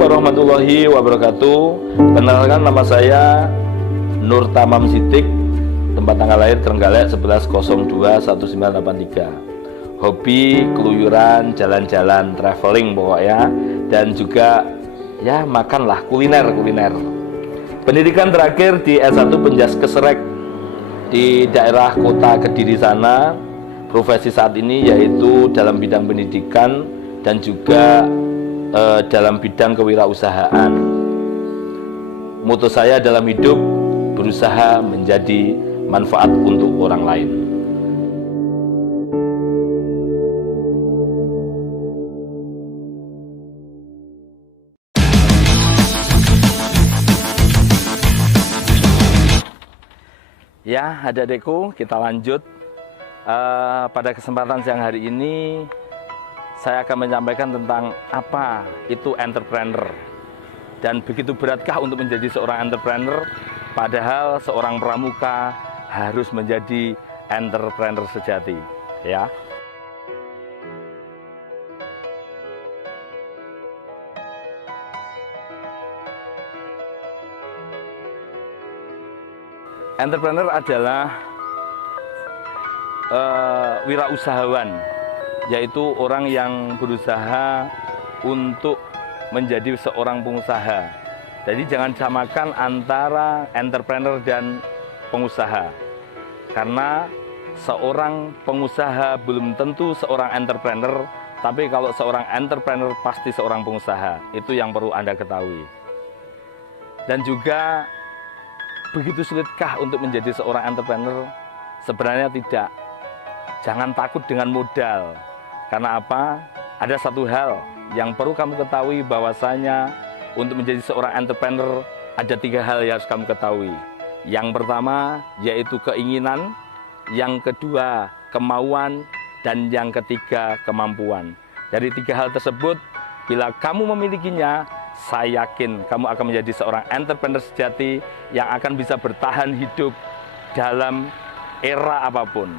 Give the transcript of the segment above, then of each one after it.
warahmatullahi wabarakatuh. Perkenalkan, nama saya Nur Tamam Sidik, tempat tanggal lahir Trenggalek 11.02.1983. Hobi keluyuran, jalan-jalan, traveling pokoknya, dan juga ya makanlah, kuliner. Pendidikan terakhir di S1 Penjas Keserek di daerah kota Kediri sana. Profesi saat ini yaitu dalam bidang pendidikan dan juga dalam bidang kewirausahaan. Moto saya dalam hidup, berusaha menjadi manfaat untuk orang lain. Ya, adik-adikku, kita lanjut. Pada kesempatan siang hari ini saya akan menyampaikan tentang apa itu entrepreneur dan begitu beratkah untuk menjadi seorang entrepreneur, padahal seorang pramuka harus menjadi entrepreneur sejati, ya. Entrepreneur adalah wirausahawan, yaitu orang yang berusaha untuk menjadi seorang pengusaha. Jadi jangan samakan antara entrepreneur dan pengusaha, karena seorang pengusaha belum tentu seorang entrepreneur, tapi kalau seorang entrepreneur pasti seorang pengusaha. Itu yang perlu Anda ketahui. Dan juga, begitu sulitkah untuk menjadi seorang entrepreneur? Sebenarnya tidak. Jangan takut dengan modal. Karena apa? Ada satu hal yang perlu kamu ketahui, bahwasanya untuk menjadi seorang entrepreneur ada 3 hal yang harus kamu ketahui. Yang pertama yaitu keinginan, yang kedua kemauan, dan yang ketiga kemampuan. Dari 3 hal tersebut, bila kamu memilikinya, saya yakin kamu akan menjadi seorang entrepreneur sejati yang akan bisa bertahan hidup dalam era apapun.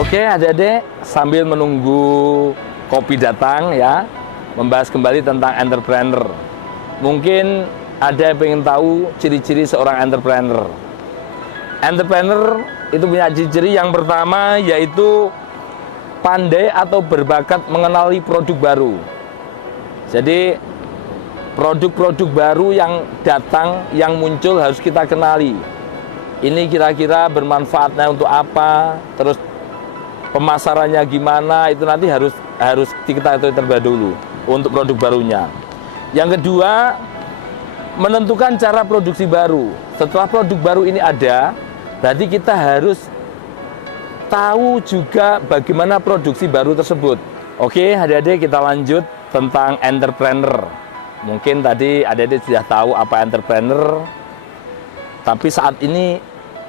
Oke adik-adik, sambil menunggu kopi datang ya, membahas kembali tentang entrepreneur. Mungkin ada yang pengen tahu ciri-ciri seorang entrepreneur. Entrepreneur itu punya ciri-ciri. Yang pertama yaitu pandai atau berbakat mengenali produk baru. Jadi produk-produk baru yang datang, yang muncul harus kita kenali. Ini kira-kira bermanfaatnya untuk apa, terus pemasarannya gimana, itu nanti harus kita terlebih dulu untuk produk barunya. Yang kedua, menentukan cara produksi baru. Setelah produk baru ini ada, berarti kita harus tahu juga bagaimana produksi baru tersebut. Oke, adik-adik, kita lanjut tentang entrepreneur. Mungkin tadi adik-adik sudah tahu apa entrepreneur, tapi saat ini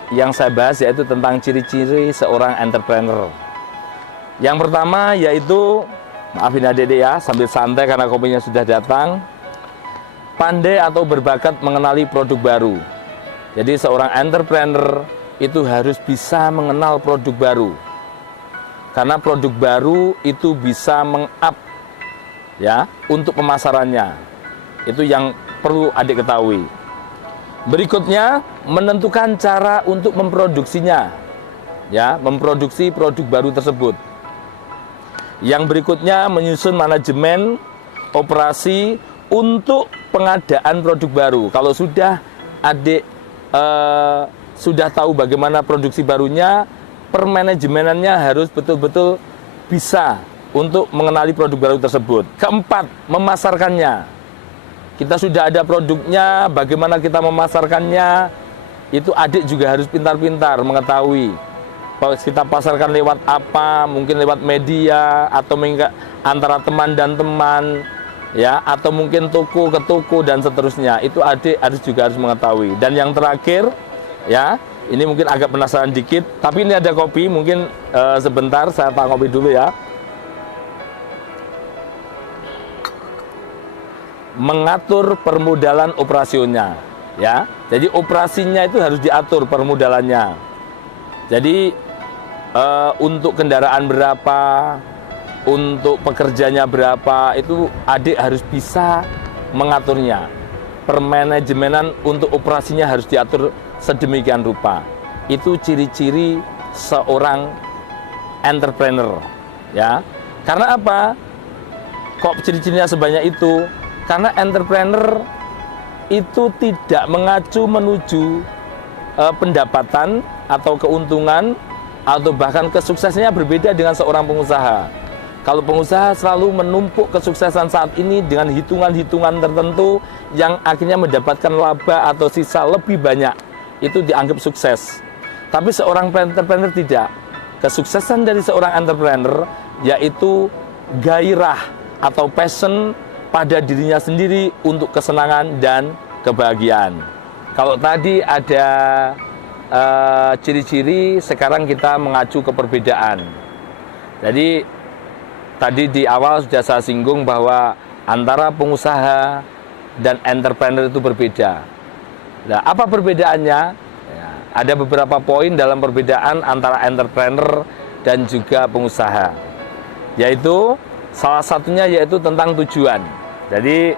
yang saya bahas yaitu tentang ciri-ciri seorang entrepreneur. Yang pertama yaitu, maafin adik-adik ya, sambil santai karena kopinya sudah datang. Pandai atau berbakat mengenali produk baru. Jadi seorang entrepreneur itu harus bisa mengenal produk baru. Karena produk baru itu bisa meng-up ya untuk pemasarannya. Itu yang perlu adik ketahui. Berikutnya, menentukan cara untuk memproduksinya. Ya, memproduksi produk baru tersebut. Yang berikutnya, menyusun manajemen operasi untuk pengadaan produk baru. Kalau sudah adik sudah tahu bagaimana produksi barunya, permanajemenannya harus betul-betul bisa untuk mengenali produk baru tersebut. Keempat, memasarkannya. Kita sudah ada produknya, bagaimana kita memasarkannya, itu adik juga harus pintar-pintar mengetahui. Kalau kita pasarkan lewat apa, mungkin lewat media, atau antara teman dan teman, ya, atau mungkin toko ke toko dan seterusnya. Itu adik juga harus mengetahui. Dan yang terakhir, ya, ini mungkin agak penasaran dikit, tapi ini ada kopi, mungkin sebentar saya tak kopi dulu ya. Mengatur permodalan operasionalnya, ya. Jadi operasinya itu harus diatur permodalannya. Jadi untuk kendaraan berapa, untuk pekerjanya berapa, itu adik harus bisa mengaturnya. Permanajemenan untuk operasinya harus diatur sedemikian rupa. Itu ciri-ciri seorang entrepreneur, ya. Karena apa? Kok ciri-cirinya sebanyak itu? Karena entrepreneur itu tidak mengacu menuju pendapatan atau keuntungan atau bahkan kesuksesannya berbeda dengan seorang pengusaha. Kalau pengusaha selalu menumpuk kesuksesan saat ini dengan hitungan-hitungan tertentu yang akhirnya mendapatkan laba atau sisa lebih banyak, itu dianggap sukses. Tapi seorang entrepreneur tidak. Kesuksesan dari seorang entrepreneur yaitu gairah atau passion pada dirinya sendiri untuk kesenangan dan kebahagiaan. Kalau tadi ada ciri-ciri, sekarang kita mengacu ke perbedaan. Jadi tadi di awal sudah saya singgung bahwa antara pengusaha dan entrepreneur itu berbeda. Nah, apa perbedaannya? Ya, ada beberapa poin dalam perbedaan antara entrepreneur dan juga pengusaha. Yaitu salah satunya yaitu tentang tujuan. Jadi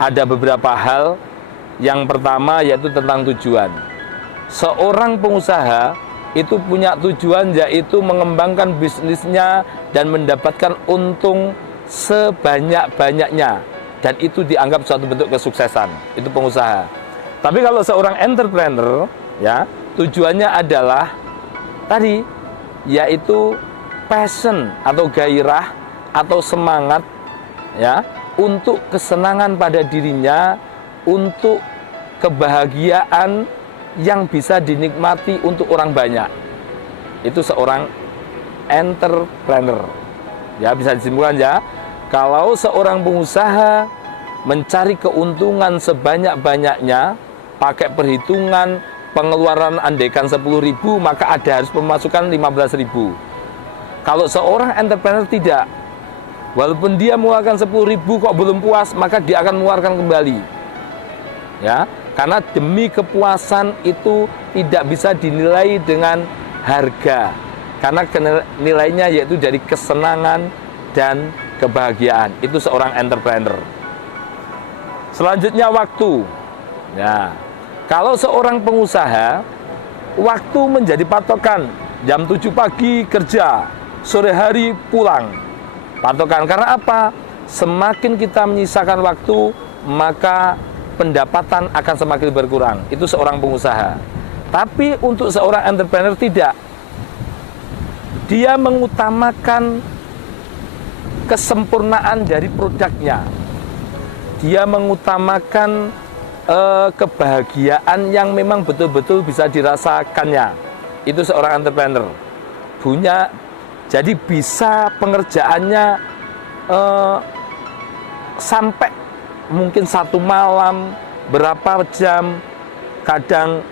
ada beberapa hal. Yang pertama yaitu tentang tujuan. Seorang pengusaha itu punya tujuan yaitu mengembangkan bisnisnya dan mendapatkan untung sebanyak-banyaknya, dan itu dianggap suatu bentuk kesuksesan. Itu pengusaha. Tapi kalau seorang entrepreneur, ya, tujuannya adalah tadi yaitu passion atau gairah atau semangat, ya, untuk kesenangan pada dirinya, untuk kebahagiaan yang bisa dinikmati untuk orang banyak. Itu seorang entrepreneur. Ya, bisa disimpulkan ya, kalau seorang pengusaha mencari keuntungan sebanyak-banyaknya, pakai perhitungan pengeluaran andaikan 10.000, maka ada harus pemasukan 15.000. Kalau seorang entrepreneur tidak, walaupun dia mengeluarkan 10.000 kok belum puas, maka dia akan mengeluarkan kembali. Ya, karena demi kepuasan itu tidak bisa dinilai dengan harga, karena nilainya yaitu dari kesenangan dan kebahagiaan. Itu seorang entrepreneur. Selanjutnya waktu. Ya, kalau seorang pengusaha, waktu menjadi patokan. Jam 7 pagi kerja, sore hari pulang. Patokan, karena apa? Semakin kita menyisakan waktu, maka pendapatan akan semakin berkurang. Itu seorang pengusaha. Tapi untuk seorang entrepreneur tidak. Dia mengutamakan kesempurnaan dari produknya. Dia mengutamakan kebahagiaan yang memang betul-betul bisa dirasakannya. Itu seorang entrepreneur. Jadi bisa pengerjaannya sampai mungkin satu malam, berapa jam, kadang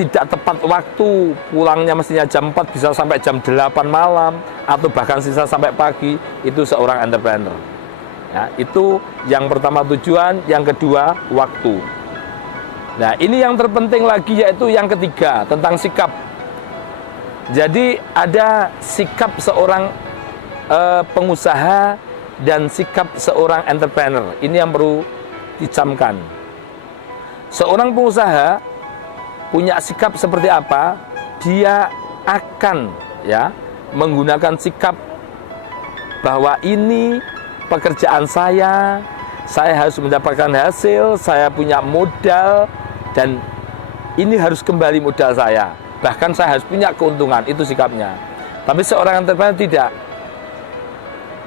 tidak tepat waktu, pulangnya mestinya jam 4 bisa sampai jam 8 malam, atau bahkan sisa sampai pagi. Itu seorang entrepreneur. Ya, itu yang pertama tujuan, yang kedua waktu. Nah, ini yang terpenting lagi yaitu yang ketiga, tentang sikap. Jadi ada sikap seorang pengusaha dan sikap seorang entrepreneur. Ini yang perlu dicamkan. Seorang pengusaha punya sikap seperti apa? Dia akan, ya, menggunakan sikap bahwa ini pekerjaan saya harus mendapatkan hasil, saya punya modal, dan ini harus kembali modal saya. Bahkan saya harus punya keuntungan. Itu sikapnya. Tapi seorang entrepreneur tidak.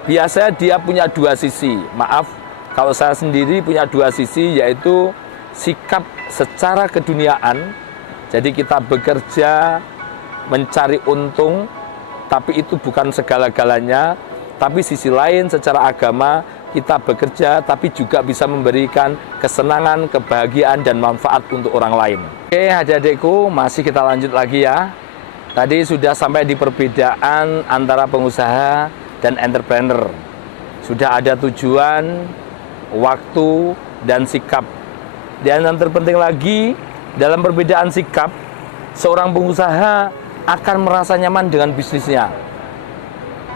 Biasanya dia punya dua sisi. Maaf, kalau saya sendiri punya dua sisi, yaitu sikap secara keduniaan. Jadi kita bekerja mencari untung, tapi itu bukan segala-galanya. Tapi sisi lain secara agama, kita bekerja, tapi juga bisa memberikan kesenangan, kebahagiaan, dan manfaat untuk orang lain. Oke, adik-adikku, masih kita lanjut lagi ya. Tadi sudah sampai di perbedaan antara pengusaha dan entrepreneur. Sudah ada tujuan, waktu, dan sikap. Dan yang terpenting lagi, dalam perbedaan sikap, seorang pengusaha akan merasa nyaman dengan bisnisnya.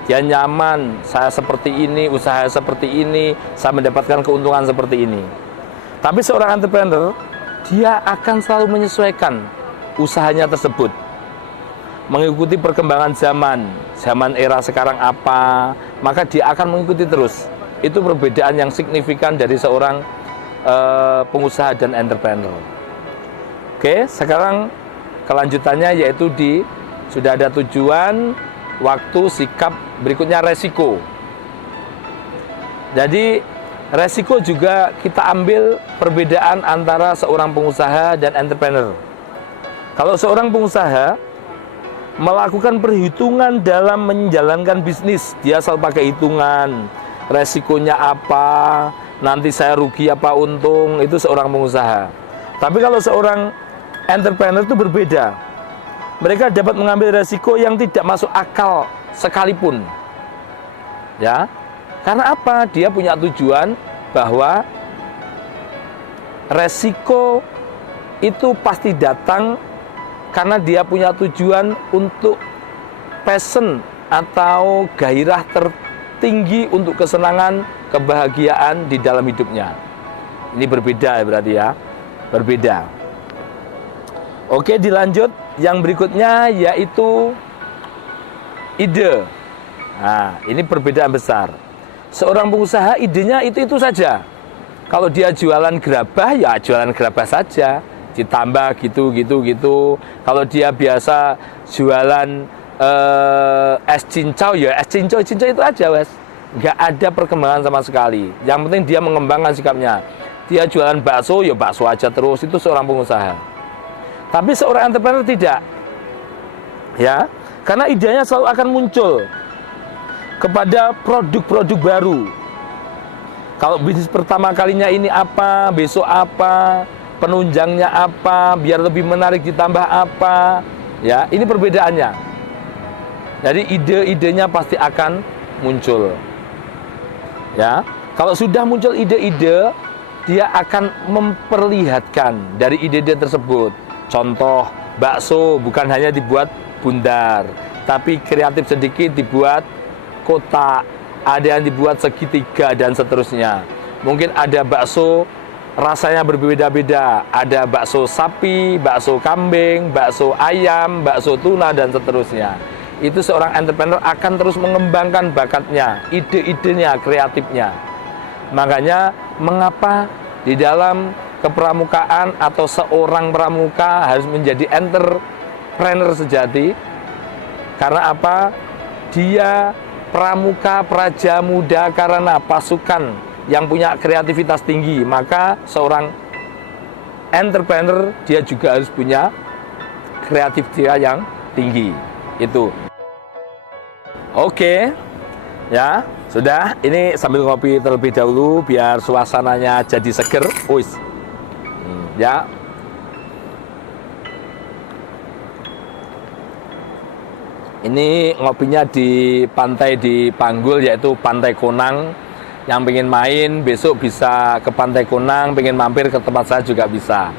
Dia nyaman, saya seperti ini, usaha seperti ini, saya mendapatkan keuntungan seperti ini. Tapi seorang entrepreneur, dia akan selalu menyesuaikan usahanya tersebut, mengikuti perkembangan zaman era sekarang apa, maka dia akan mengikuti terus. Itu perbedaan yang signifikan dari seorang pengusaha dan entrepreneur. Oke, sekarang kelanjutannya yaitu sudah ada tujuan, waktu, sikap, berikutnya resiko. Jadi resiko juga kita ambil perbedaan antara seorang pengusaha dan entrepreneur. Kalau seorang pengusaha melakukan perhitungan dalam menjalankan bisnis, dia selalu pakai hitungan, resikonya apa, nanti saya rugi apa untung, itu seorang pengusaha. Tapi kalau seorang entrepreneur itu berbeda. Mereka dapat mengambil resiko yang tidak masuk akal sekalipun. Ya. Karena apa? Dia punya tujuan bahwa resiko itu pasti datang karena dia punya tujuan untuk passion atau gairah tertinggi untuk kesenangan, kebahagiaan di dalam hidupnya. Ini berbeda berarti ya. Berbeda. Oke, dilanjut. Yang berikutnya yaitu ide. Nah, ini perbedaan besar. Seorang pengusaha idenya itu saja. Kalau dia jualan gerabah, ya jualan gerabah saja. Ditambah gitu. Kalau dia biasa jualan es cincau, ya es cincau itu aja, wes. Nggak ada perkembangan sama sekali. Yang penting dia mengembangkan sikapnya. Dia jualan bakso, ya bakso aja terus. Itu seorang pengusaha. Tapi seorang entrepreneur tidak, ya, karena idenya selalu akan muncul kepada produk-produk baru. Kalau bisnis pertama kalinya ini apa, besok apa, penunjangnya apa, biar lebih menarik ditambah apa, ya, ini perbedaannya. Jadi ide-idenya pasti akan muncul, ya. Kalau sudah muncul ide-ide, dia akan memperlihatkan dari ide-ide tersebut. Contoh, bakso bukan hanya dibuat bundar, tapi kreatif sedikit dibuat kotak, ada yang dibuat segitiga dan seterusnya. Mungkin ada bakso rasanya berbeda-beda, ada bakso sapi, bakso kambing, bakso ayam, bakso tuna dan seterusnya. Itu seorang entrepreneur akan terus mengembangkan bakatnya, ide-idenya, kreatifnya. Makanya mengapa di dalam kepramukaan atau seorang pramuka harus menjadi entrepreneur sejati? Karena apa? Dia pramuka praja muda karena pasukan yang punya kreativitas tinggi. Maka seorang entrepreneur dia juga harus punya kreativitas yang tinggi. Itu. Oke. Ya, sudah. Ini sambil ngopi terlebih dahulu biar suasananya jadi seger. Uis. Ya, ini ngopinya di pantai di Panggul, yaitu Pantai Konang. Yang pengen main besok bisa ke Pantai Konang, pengen mampir ke tempat saya juga bisa.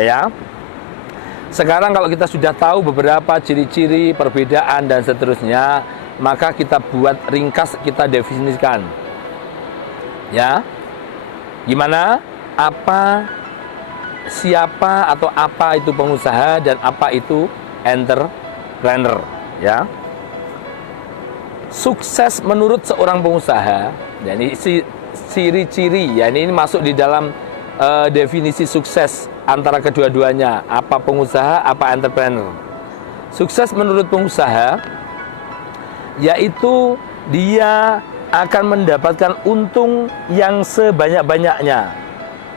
Ya. Sekarang kalau kita sudah tahu beberapa ciri-ciri, perbedaan dan seterusnya, maka kita buat ringkas, kita definisikan. Ya. Gimana? Siapa atau apa itu pengusaha dan apa itu entrepreneur, ya. Sukses menurut seorang pengusaha, ya ini ciri-ciri, ya ini masuk di dalam definisi sukses antara kedua-duanya, apa pengusaha, apa entrepreneur. Sukses menurut pengusaha yaitu dia akan mendapatkan untung yang sebanyak-banyaknya.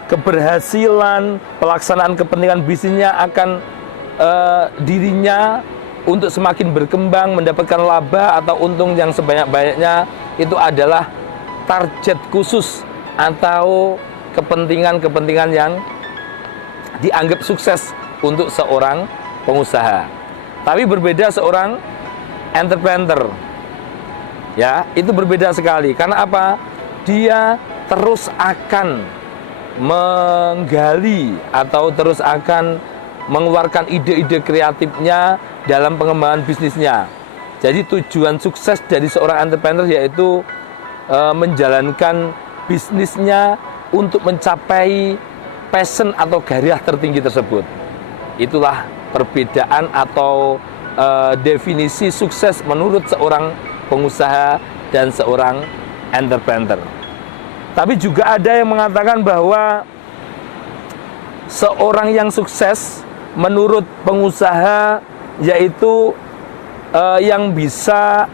Keberhasilan pelaksanaan kepentingan bisnisnya akan dirinya untuk semakin berkembang, mendapatkan laba atau untung yang sebanyak-banyaknya, itu adalah target khusus atau kepentingan-kepentingan yang dianggap sukses untuk seorang pengusaha. Tapi berbeda seorang entrepreneur. Ya, itu berbeda sekali. Karena apa? Dia terus akan menggali atau terus akan mengeluarkan ide-ide kreatifnya dalam pengembangan bisnisnya. Jadi tujuan sukses dari seorang entrepreneur yaitu menjalankan bisnisnya untuk mencapai passion atau gairah tertinggi tersebut. Itulah perbedaan atau definisi sukses menurut seorang pengusaha dan seorang entrepreneur. Tapi juga ada yang mengatakan bahwa seorang yang sukses menurut pengusaha yaitu yang bisa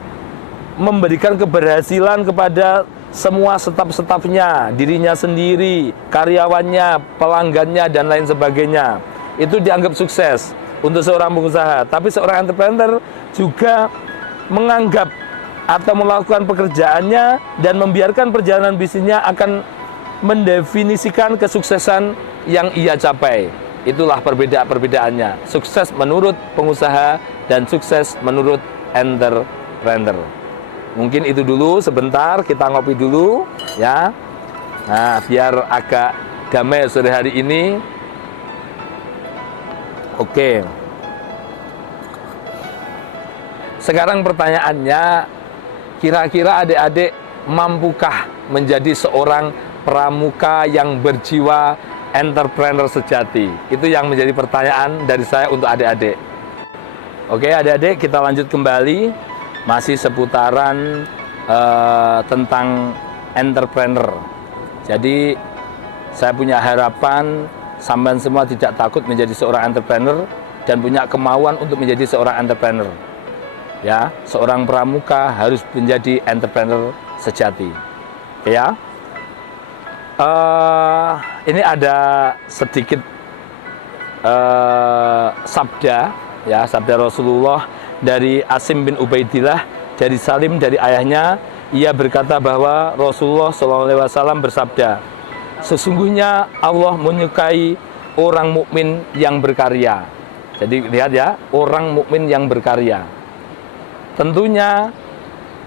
memberikan keberhasilan kepada semua staf-stafnya, dirinya sendiri, karyawannya, pelanggannya, dan lain sebagainya. Itu dianggap sukses untuk seorang pengusaha. Tapi seorang entrepreneur juga menganggap atau melakukan pekerjaannya dan membiarkan perjalanan bisnisnya akan mendefinisikan kesuksesan yang ia capai. Itulah perbedaannya. Sukses menurut pengusaha dan sukses menurut entrepreneur. Mungkin itu dulu sebentar, kita ngopi dulu ya. Nah, biar agak damai sore hari ini. Oke. Sekarang pertanyaannya, kira-kira adik-adik mampukah menjadi seorang pramuka yang berjiwa entrepreneur sejati? Itu yang menjadi pertanyaan dari saya untuk adik-adik. Oke, adik-adik, kita lanjut kembali. Masih seputaran tentang entrepreneur. Jadi saya punya harapan sampean semua tidak takut menjadi seorang entrepreneur dan punya kemauan untuk menjadi seorang entrepreneur. Ya, seorang pramuka harus menjadi entrepreneur sejati. Oke ya. Ini ada sedikit sabda ya, sabda Rasulullah dari Asim bin Ubaidillah dari Salim dari ayahnya. Ia berkata bahwa Rasulullah SAW bersabda, sesungguhnya Allah menyukai orang mukmin yang berkarya. Jadi lihat ya, orang mukmin yang berkarya. Tentunya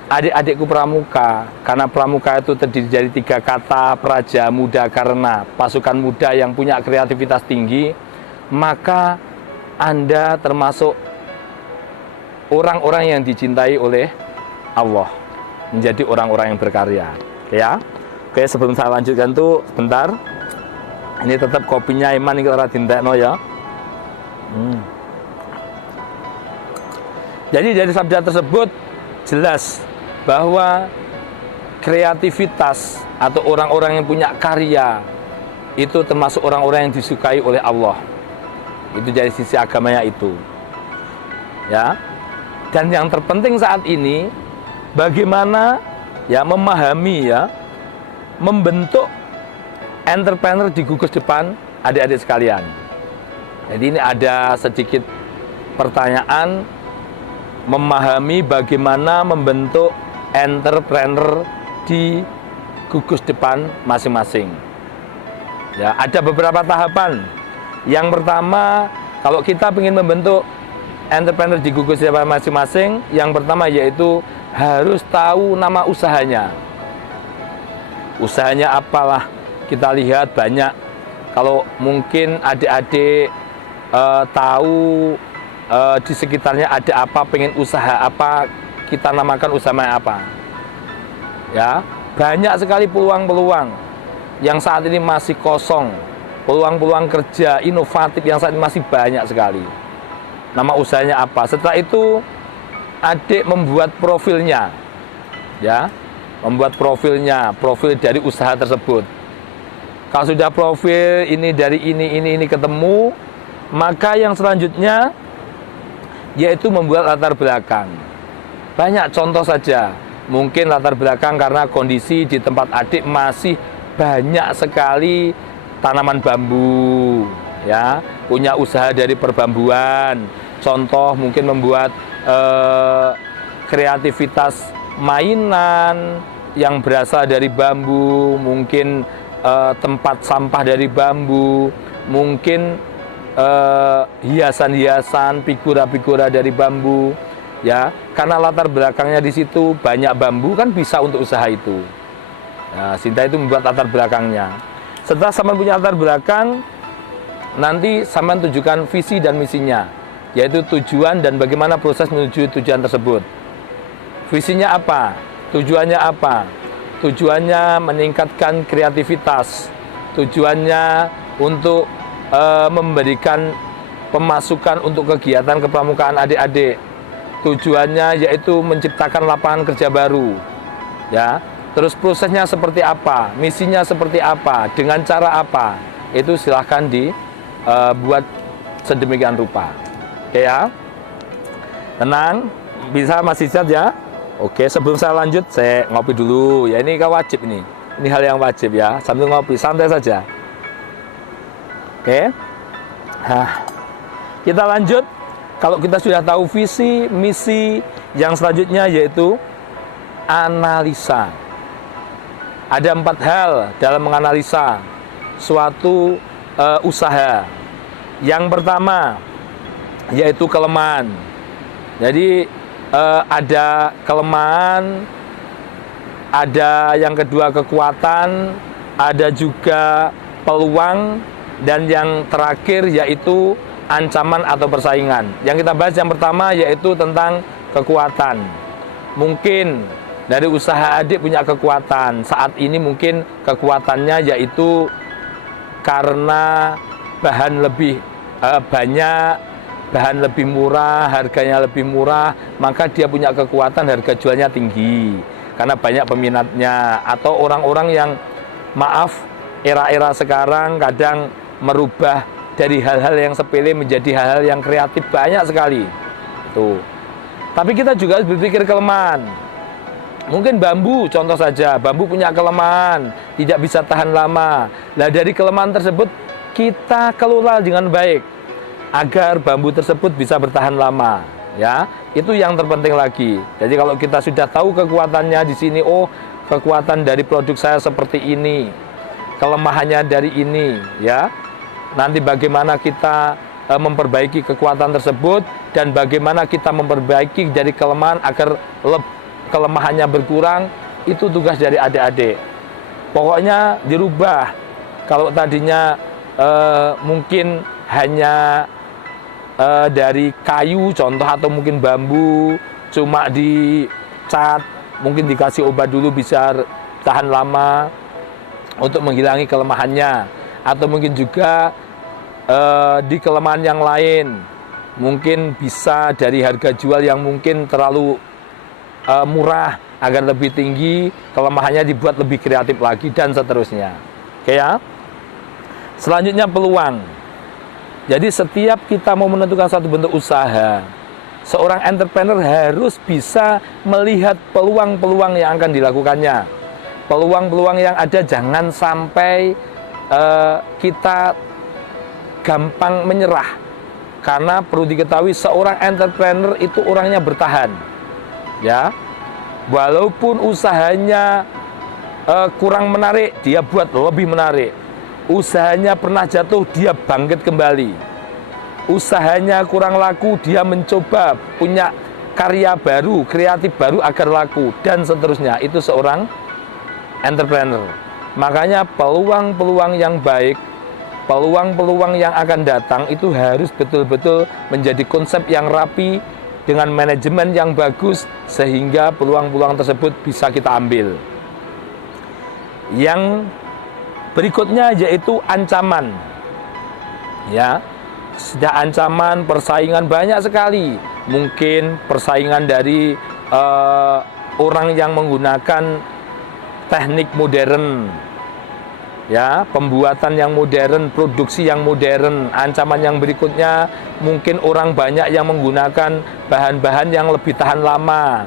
adik-adikku pramuka, karena pramuka itu terdiri dari 3 kata, praja, muda, karena pasukan muda yang punya kreativitas tinggi, maka Anda termasuk orang-orang yang dicintai oleh Allah, menjadi orang-orang yang berkarya. Ya, oke, sebelum saya lanjutkan tuh sebentar, ini tetap kopinya Iman iki ora dintekno ya. Jadi dari sabda tersebut jelas bahwa kreativitas atau orang-orang yang punya karya itu termasuk orang-orang yang disukai oleh Allah. Itu dari sisi agamanya itu. Ya. Dan yang terpenting saat ini bagaimana ya memahami ya, membentuk entrepreneur di gugus depan adik-adik sekalian. Jadi ini ada sedikit pertanyaan memahami bagaimana membentuk entrepreneur di gugus depan masing-masing. Ya, ada beberapa tahapan. Yang pertama, kalau kita ingin membentuk entrepreneur di gugus depan masing-masing, yang pertama yaitu harus tahu nama usahanya. Usahanya apalah, kita lihat banyak. Kalau mungkin adik-adik tahu di sekitarnya ada apa, pengen usaha apa, kita namakan usahanya apa. Ya, banyak sekali peluang-peluang yang saat ini masih kosong, peluang-peluang kerja inovatif yang saat ini masih banyak sekali. Nama usahanya apa? Setelah itu adik membuat profilnya, ya, membuat profilnya, profil dari usaha tersebut. Kalau sudah profil ini dari ini ketemu, maka yang selanjutnya yaitu membuat latar belakang. Banyak contoh saja. Mungkin latar belakang karena kondisi di tempat adik masih banyak sekali tanaman bambu, ya, punya usaha dari perbambuan. Contoh mungkin membuat kreativitas mainan, yang berasal dari bambu, mungkin tempat sampah dari bambu, mungkin hiasan-hiasan, figura-figura dari bambu, ya. Karena latar belakangnya di situ banyak bambu, kan bisa untuk usaha itu. Nah, Sinta itu membuat latar belakangnya. Setelah sampean punya latar belakang, nanti sampean tunjukkan visi dan misinya, yaitu tujuan dan bagaimana proses menuju tujuan tersebut. Visinya apa? Tujuannya apa? Tujuannya meningkatkan kreativitas. Tujuannya untuk memberikan pemasukan untuk kegiatan kepramukaan adik-adik. Tujuannya yaitu menciptakan lapangan kerja baru. Ya. Terus prosesnya seperti apa? Misinya seperti apa? Dengan cara apa? Itu silahkan dibuat sedemikian rupa. Oke ya. Tenang, bisa masih siap ya? Oke, sebelum saya lanjut, saya ngopi dulu. Ya, ini kan wajib ini. Ini hal yang wajib ya. Sambil ngopi, santai saja. Oke. Nah, kita lanjut. Kalau kita sudah tahu visi, misi, yang selanjutnya yaitu analisa. Ada 4 hal dalam menganalisa suatu usaha. Yang pertama yaitu kelemahan. Jadi ada kelemahan, ada yang kedua kekuatan, ada juga peluang, dan yang terakhir yaitu ancaman atau persaingan. Yang kita bahas yang pertama yaitu tentang kekuatan. Mungkin dari usaha adik punya kekuatan. Saat ini mungkin kekuatannya yaitu karena bahan lebih banyak, bahan lebih murah, harganya lebih murah, maka dia punya kekuatan, harga jualnya tinggi karena banyak peminatnya. Atau orang-orang yang, maaf, era-era sekarang kadang merubah dari hal-hal yang sepele menjadi hal-hal yang kreatif, banyak sekali. Tuh. Tapi kita juga harus berpikir kelemahan. Mungkin bambu, contoh saja, bambu punya kelemahan, tidak bisa tahan lama. Nah, dari kelemahan tersebut kita kelola dengan baik agar bambu tersebut bisa bertahan lama, ya. Itu yang terpenting lagi. Jadi kalau kita sudah tahu kekuatannya di sini, oh, kekuatan dari produk saya seperti ini, kelemahannya dari ini, ya. Nanti bagaimana kita memperbaiki kekuatan tersebut dan bagaimana kita memperbaiki dari kelemahan agar kelemahannya berkurang, itu tugas dari adik-adik. Pokoknya dirubah. Kalau tadinya mungkin hanya dari kayu contoh atau mungkin bambu, cuma dicat, mungkin dikasih obat dulu bisa tahan lama untuk menghilangi kelemahannya. Atau mungkin juga di kelemahan yang lain, mungkin bisa dari harga jual yang mungkin terlalu murah agar lebih tinggi, kelemahannya dibuat lebih kreatif lagi, dan seterusnya. Oke ya. Selanjutnya peluang. Jadi setiap kita mau menentukan satu bentuk usaha, seorang entrepreneur harus bisa melihat peluang-peluang yang akan dilakukannya. Peluang-peluang yang ada, jangan sampai kita gampang menyerah. Karena perlu diketahui seorang entrepreneur itu orangnya bertahan. Ya. Walaupun usahanya kurang menarik, dia buat lebih menarik. Usahanya pernah jatuh, dia bangkit kembali. Usahanya kurang laku, dia mencoba punya karya baru, kreatif baru agar laku, dan seterusnya. Itu seorang entrepreneur. Makanya peluang-peluang yang baik, peluang-peluang yang akan datang itu harus betul-betul menjadi konsep yang rapi dengan manajemen yang bagus sehingga peluang-peluang tersebut bisa kita ambil. Yang berikutnya yaitu ancaman. Ya, sudah ancaman, persaingan banyak sekali. Mungkin persaingan dari orang yang menggunakan teknik modern, ya, pembuatan yang modern, produksi yang modern. Ancaman yang berikutnya mungkin orang banyak yang menggunakan bahan-bahan yang lebih tahan lama.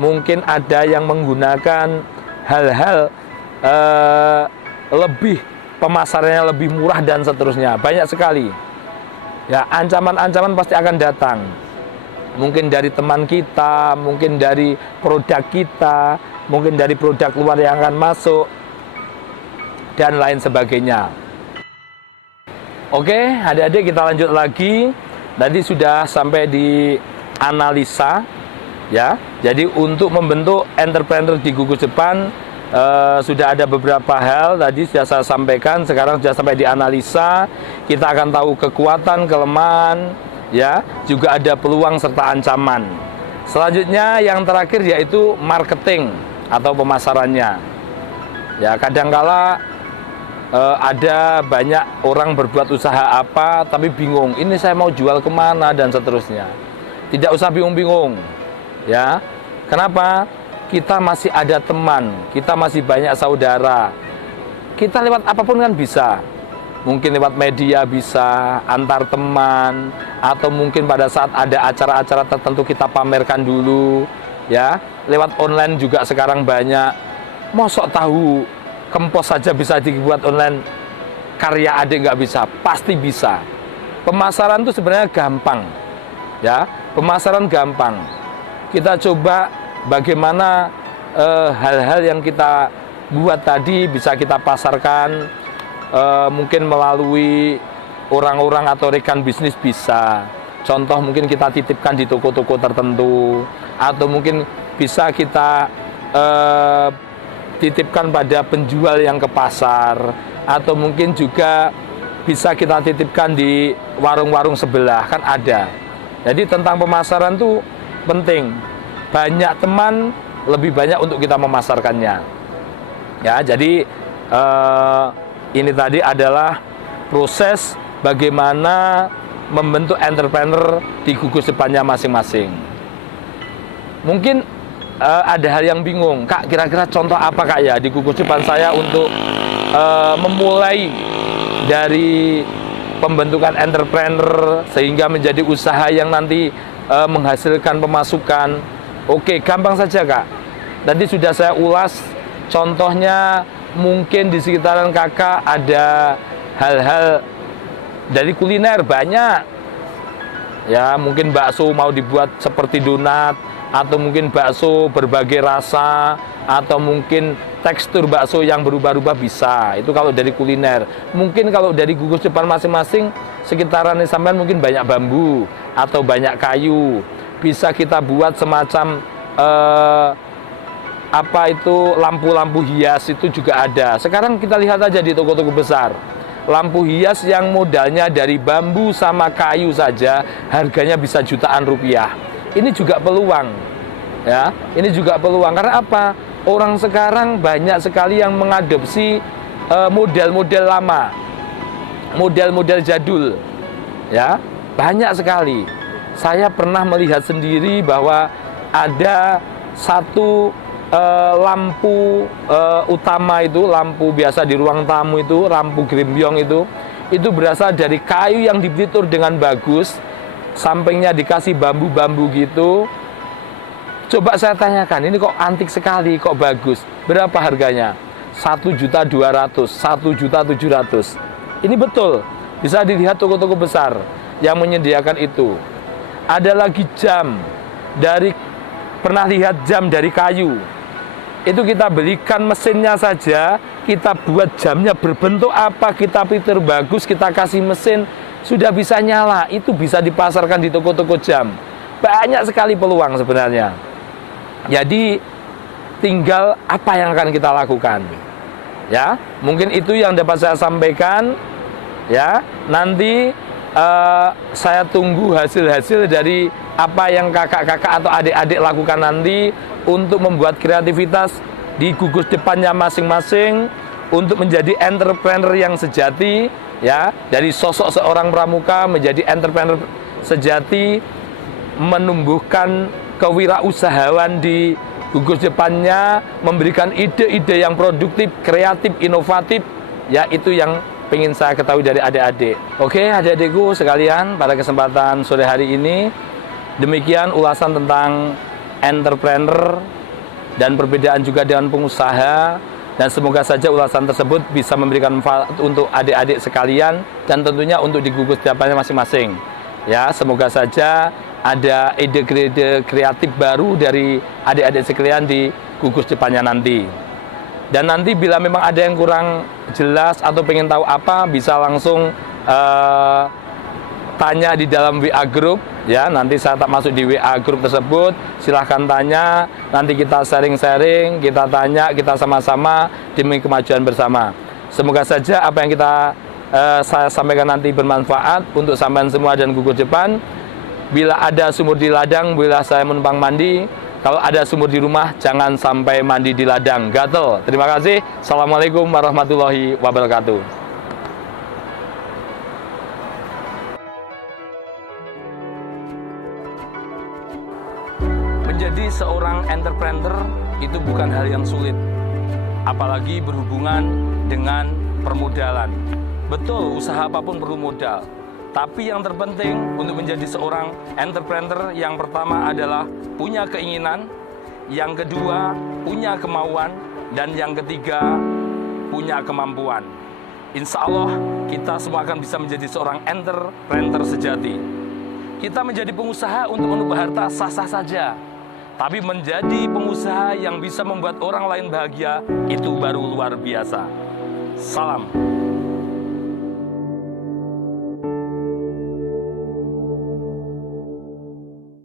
Mungkin ada yang menggunakan hal-hal lebih, pemasarannya lebih murah, dan seterusnya. Banyak sekali. Ya, ancaman-ancaman pasti akan datang. mungkin dari teman kita, mungkin dari produk kita, mungkin dari produk luar yang akan masuk, dan lain sebagainya. Oke, adik-adik, kita lanjut lagi. Tadi sudah sampai di analisa, ya. Jadi untuk membentuk entrepreneur di Gugus Depan sudah ada beberapa hal tadi sudah saya sampaikan. Sekarang sudah sampai di analisa. Kita akan tahu kekuatan, kelemahan, ya, juga ada peluang serta ancaman. Selanjutnya yang terakhir yaitu marketing atau pemasarannya. Ya, kadangkala ada banyak orang berbuat usaha apa tapi bingung, ini saya mau jual kemana dan seterusnya. Tidak usah bingung-bingung, ya. Kenapa? Kita masih ada teman, kita masih banyak saudara. Kita lewat apapun kan bisa. Mungkin lewat media bisa, antar teman, atau mungkin pada saat ada acara-acara tertentu kita pamerkan dulu, ya. Lewat online juga sekarang banyak. Mosok tahu kempos saja bisa dibuat online, karya adik nggak bisa? Pasti bisa. Pemasaran itu sebenarnya gampang, ya. Pemasaran gampang. Kita coba bagaimana hal-hal yang kita buat tadi bisa kita pasarkan, mungkin melalui orang-orang atau rekan bisnis bisa. Contoh mungkin kita titipkan di toko-toko tertentu, atau mungkin bisa kita titipkan pada penjual yang ke pasar, atau mungkin juga bisa kita titipkan di warung-warung sebelah, kan ada. Jadi tentang pemasaran itu penting. Banyak teman, lebih banyak untuk kita memasarkannya. Ya, jadi ini tadi adalah proses bagaimana membentuk entrepreneur di Gugus Depannya masing-masing. Mungkin ada hal yang bingung, Kak, kira-kira contoh apa Kak ya di Gugus Depan saya untuk memulai dari pembentukan entrepreneur sehingga menjadi usaha yang nanti menghasilkan pemasukan. Oke, gampang saja Kak. Tadi sudah saya ulas, contohnya mungkin di sekitaran kakak ada hal-hal dari kuliner banyak. Ya, mungkin bakso mau dibuat seperti donat, atau mungkin bakso berbagai rasa, atau mungkin tekstur bakso yang berubah-ubah bisa. Itu kalau dari kuliner. Mungkin kalau dari Gugus Depan masing-masing sekitaran sampean mungkin banyak bambu atau banyak kayu. Bisa kita buat semacam apa itu lampu-lampu hias itu juga ada. Sekarang kita lihat aja di toko-toko besar. Lampu hias yang modalnya dari bambu sama kayu saja harganya bisa jutaan rupiah. Ini juga peluang. Ya, ini juga peluang karena apa? Orang sekarang banyak sekali yang mengadopsi model-model lama. Model-model jadul. Ya, banyak sekali. Saya pernah melihat sendiri bahwa ada satu lampu utama itu, lampu biasa di ruang tamu itu, lampu grimbyong itu berasal dari kayu yang dipelitur dengan bagus, sampingnya dikasih bambu-bambu gitu. Coba saya tanyakan, ini kok antik sekali, kok bagus, berapa harganya? 1.200.000, 1.700.000. Ini betul, bisa dilihat toko-toko besar yang menyediakan itu. Ada lagi jam pernah lihat jam dari kayu. Itu kita belikan mesinnya saja, kita buat jamnya berbentuk apa, kita pelitur bagus, kita kasih mesin, sudah bisa nyala. Itu bisa dipasarkan di toko-toko jam. Banyak sekali peluang sebenarnya. Jadi tinggal apa yang akan kita lakukan. Ya, mungkin itu yang dapat saya sampaikan. Ya, nanti saya tunggu hasil-hasil dari apa yang kakak-kakak atau adik-adik lakukan nanti untuk membuat kreativitas di Gugus Depannya masing-masing untuk menjadi entrepreneur yang sejati, ya, dari sosok seorang pramuka menjadi entrepreneur sejati, menumbuhkan kewirausahaan di Gugus Depannya, memberikan ide-ide yang produktif, kreatif, inovatif, ya, itu yang ingin saya ketahui dari adik-adik. Oke, adik-adikku sekalian, pada kesempatan sore hari ini demikian ulasan tentang entrepreneur dan perbedaan juga dengan pengusaha, dan semoga saja ulasan tersebut bisa memberikan manfaat untuk adik-adik sekalian dan tentunya untuk di Gugus Depannya masing-masing. Ya, semoga saja ada ide-ide kreatif baru dari adik-adik sekalian di gugus depannya nanti. Dan nanti bila memang ada yang kurang jelas atau pengen tahu apa, bisa langsung tanya di dalam WA group ya. Nanti saya tak masuk di WA group tersebut, silahkan tanya, nanti kita sharing-sharing, kita tanya, kita sama-sama demi kemajuan bersama. Semoga saja apa yang saya sampaikan nanti bermanfaat untuk sampean semua dan gugus depan. Bila ada sumur di ladang, bila saya menumpang mandi. Kalau ada sumur di rumah, jangan sampai mandi di ladang, gatel. Terima kasih. Assalamualaikum warahmatullahi wabarakatuh. Menjadi seorang entrepreneur itu bukan hal yang sulit, apalagi berhubungan dengan permodalan. Betul, usaha apapun perlu modal. Tapi yang terpenting untuk menjadi seorang entrepreneur, yang pertama adalah punya keinginan, yang kedua punya kemauan, dan yang ketiga punya kemampuan. Insya Allah kita semua akan bisa menjadi seorang entrepreneur sejati. Kita menjadi pengusaha untuk menambah harta sah-sah saja. Tapi menjadi pengusaha yang bisa membuat orang lain bahagia, itu baru luar biasa. Salam.